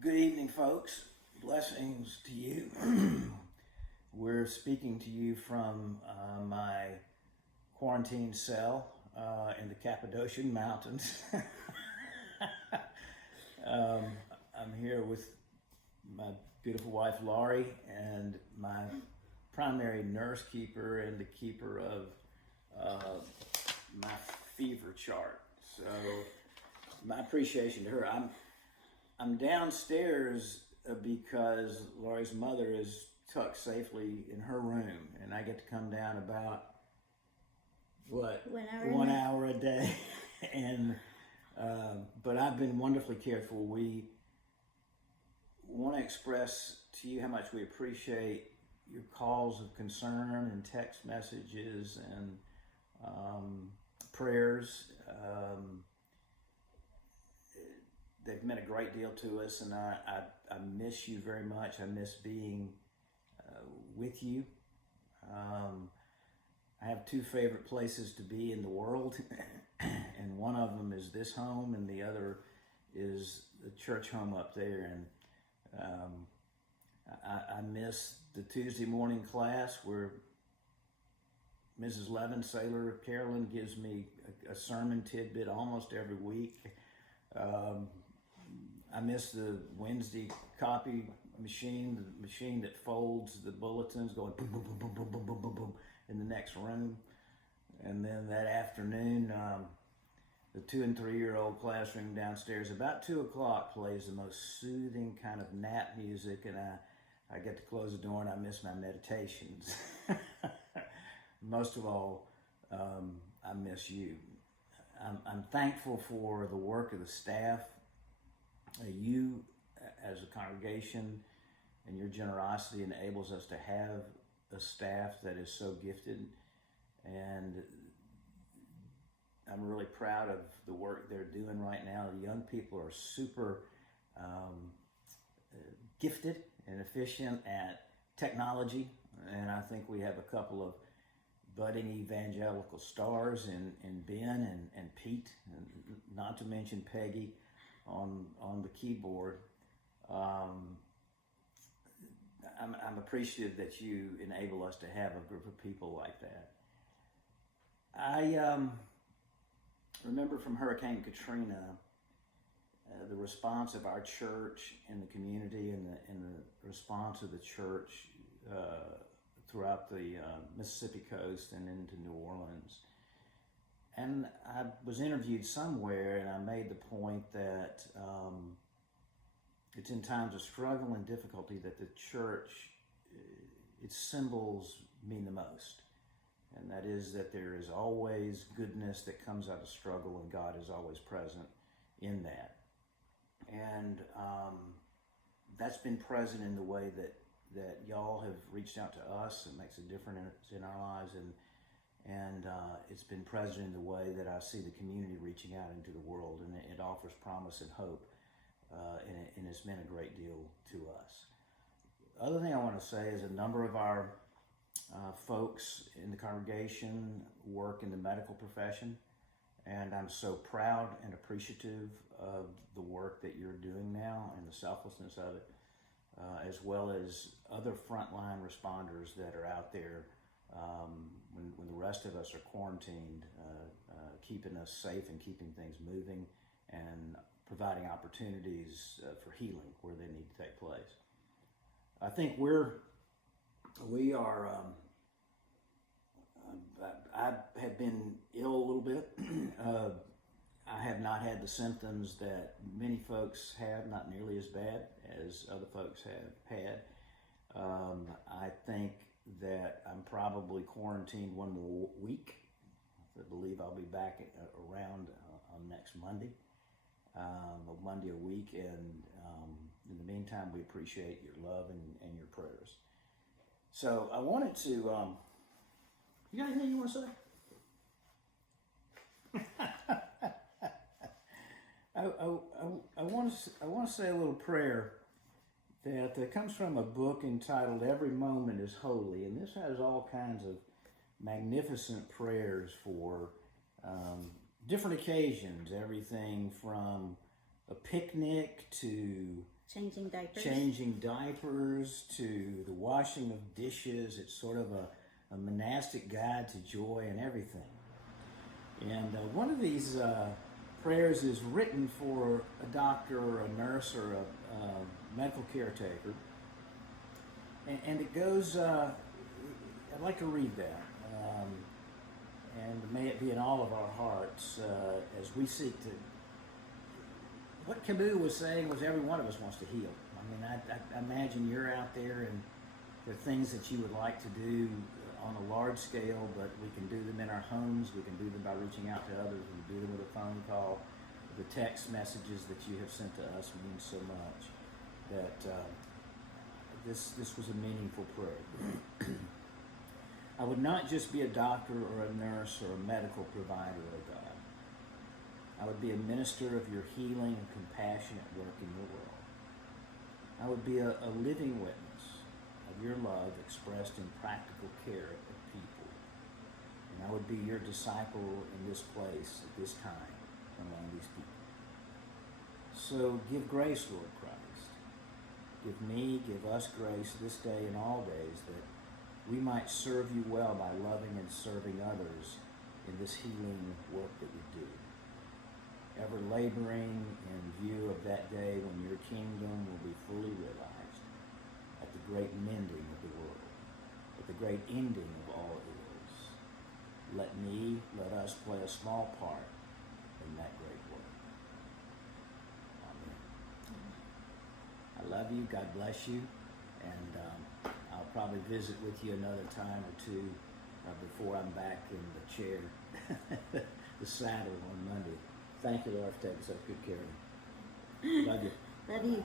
Good evening, folks. Blessings to you. We're speaking to you from my quarantine cell in the Cappadocian Mountains. I'm here with my beautiful wife, Laurie, and my primary nurse keeper and the keeper of my fever chart. So my appreciation to her. I'm downstairs because Laurie's mother is tucked safely in her room, and I get to come down about what 1 hour a day, and but I've been wonderfully cared for. We want to express to you how much we appreciate your calls of concern and text messages and prayers. They've meant a great deal to us, and I miss you very much. I miss being with you. I have two favorite places to be in the world, and one of them is this home, and the other is the church home up there. And I miss the Tuesday morning class where Mrs. Levin, Sailor Carolyn, gives me a sermon tidbit almost every week. I miss the Wednesday copy machine, the machine that folds the bulletins going boom, boom, boom, boom, boom, boom, boom, boom, boom in the next room. And then that afternoon, the 2 and 3 year old classroom downstairs, about 2 o'clock, plays the most soothing kind of nap music, and I get to close the door and I miss my meditations. Most of all, I miss you. I'm thankful for the work of the staff. You, as a congregation, and your generosity enables us to have a staff that is so gifted, and I'm really proud of the work they're doing right now. The young people are super gifted and efficient at technology, and I think we have a couple of budding evangelical stars in Ben and Pete, and not to mention Peggy on the keyboard. I'm appreciative that you enable us to have a group of people like that. I remember from Hurricane Katrina, the response of our church in the community and the response of the church throughout the Mississippi coast and into New Orleans. And I was interviewed somewhere, and I made the point that it's in times of struggle and difficulty that the church, its symbols mean the most. And that is that there is always goodness that comes out of struggle, and God is always present in that. And that's been present in the way that y'all have reached out to us. It makes a difference in our lives, and it's been present in the way that I see the community reaching out into the world, and it offers promise and hope, and it's meant a great deal to us. The other thing I want to say is a number of our folks in the congregation work in the medical profession, and I'm so proud and appreciative of the work that you're doing now and the selflessness of it, as well as other frontline responders that are out there when the rest of us are quarantined, keeping us safe and keeping things moving and providing opportunities for healing where they need to take place. I think we are, I have been ill a little bit. I have not had the symptoms that many folks have, not nearly as bad as other folks have had. I think that I'm probably quarantined one more week. I believe I'll be back around on next Monday, Monday a week, and in the meantime, we appreciate your love and your prayers. So I wanted to, you got anything you want to say? I want to say a little prayer that comes from a book entitled Every Moment is Holy, and this has all kinds of magnificent prayers for different occasions, everything from a picnic to changing diapers to the washing of dishes. It's sort of a monastic guide to joy and everything. And one of these prayers is written for a doctor or a nurse or a medical caretaker. And it goes, I'd like to read that. And may it be in all of our hearts as we seek to. What Camus was saying was every one of us wants to heal. I mean, I imagine you're out there and there are things that you would like to do on a large scale, but we can do them in our homes. We can do them by reaching out to others. We can do them with a phone call. The text messages that you have sent to us mean so much that this was a meaningful prayer. I would not just be a doctor or a nurse or a medical provider, oh God. I would be a minister of your healing and compassionate work in your world. I would be a living witness of your love expressed in practical care of people. And I would be your disciple in this place at this time among these people. So give grace, Lord Christ. Give me, give us grace this day and all days that we might serve you well by loving and serving others in this healing work that we do. Ever laboring in view of that day when your kingdom will be fully realized at the great mending of the world, at the great ending of all ills. Let us play a small part in that great work. Amen. I love you. God bless you. And I'll probably visit with you another time or two before I'm back in the chair, the saddle on Monday. Thank you, Lord, for taking such good care of me. Love you. Love you.